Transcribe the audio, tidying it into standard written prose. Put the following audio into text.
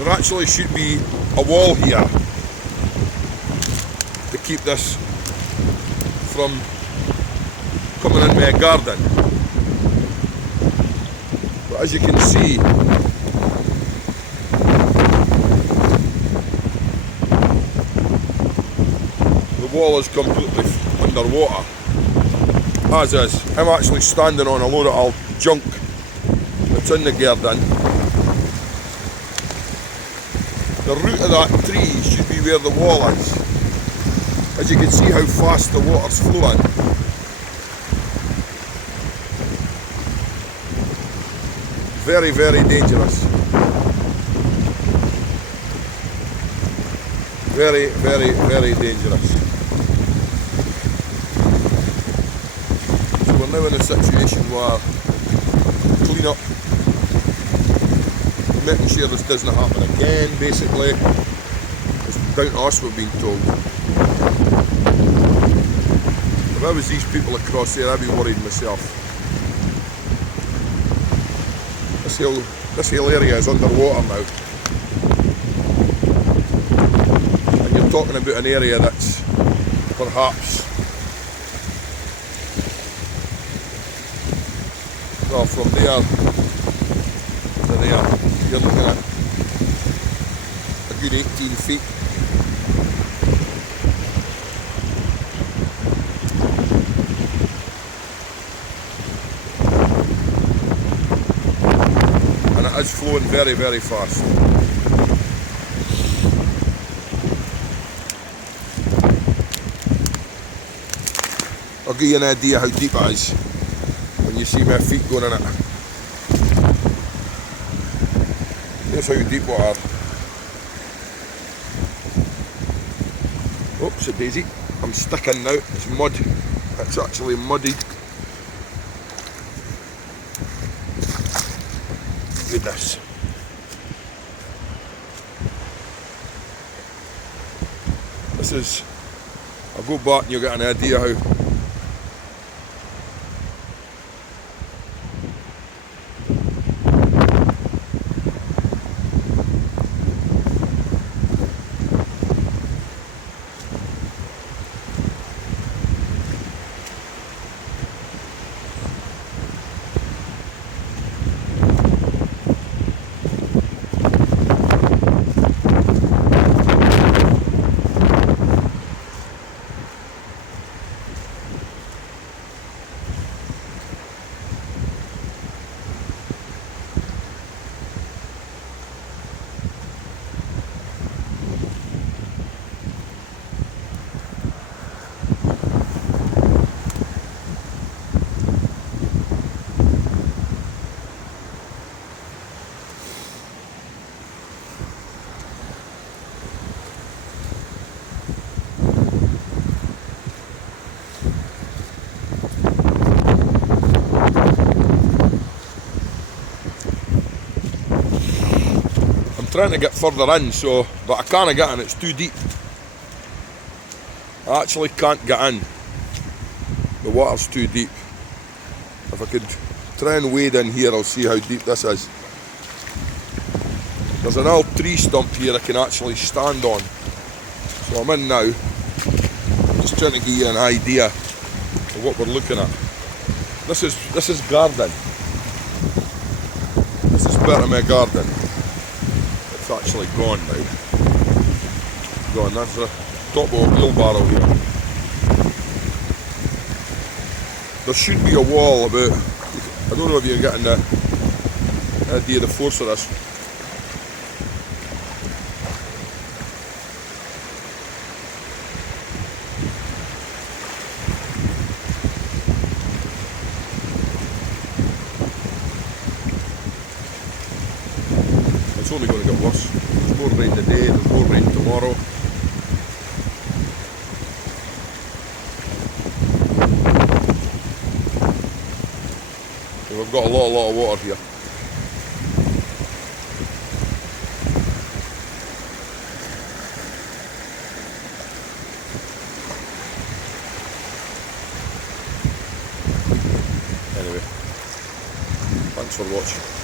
There actually should be a wall here to keep this from coming in my garden. But as you can see, the wall is completely underwater. As is, I'm actually standing on a load of old junk that's in the garden. The root of that tree should be where the wall is. As you can see how fast the water's flowing. Very, very dangerous. Very, very, very dangerous. So we're now in a situation where clean up, making sure this doesn't happen again, basically. It's down to us, we're being told. If I was these people across there, I'd be worried myself. This whole area is underwater now. And you're talking about an area that's perhaps, well, from there to there, you're looking at a good 18 feet. And it is flowing very, very fast. I'll give you an idea how deep it is when you see my feet going in it. Here's how deep we are. Oops, a daisy. I'm sticking now. It's mud. It's actually muddy. Goodness. This is, I'll go back and you'll get an idea how trying to get further in, so but I can't get in, it's too deep. I actually can't get in. The water's too deep. If I could try and wade in here, I'll see how deep this is. There's an old tree stump here I can actually stand on. So I'm in now. I'm just trying to give you an idea of what we're looking at. This is garden. This is part of my garden. Actually gone now. Gone, that's the top of a wheelbarrow here. There should be a wall about, I don't know if you're getting the idea of the force of this. It's only going to get worse. There's more rain today, there's more rain tomorrow. So we've got a lot of water here. Anyway, thanks for watching.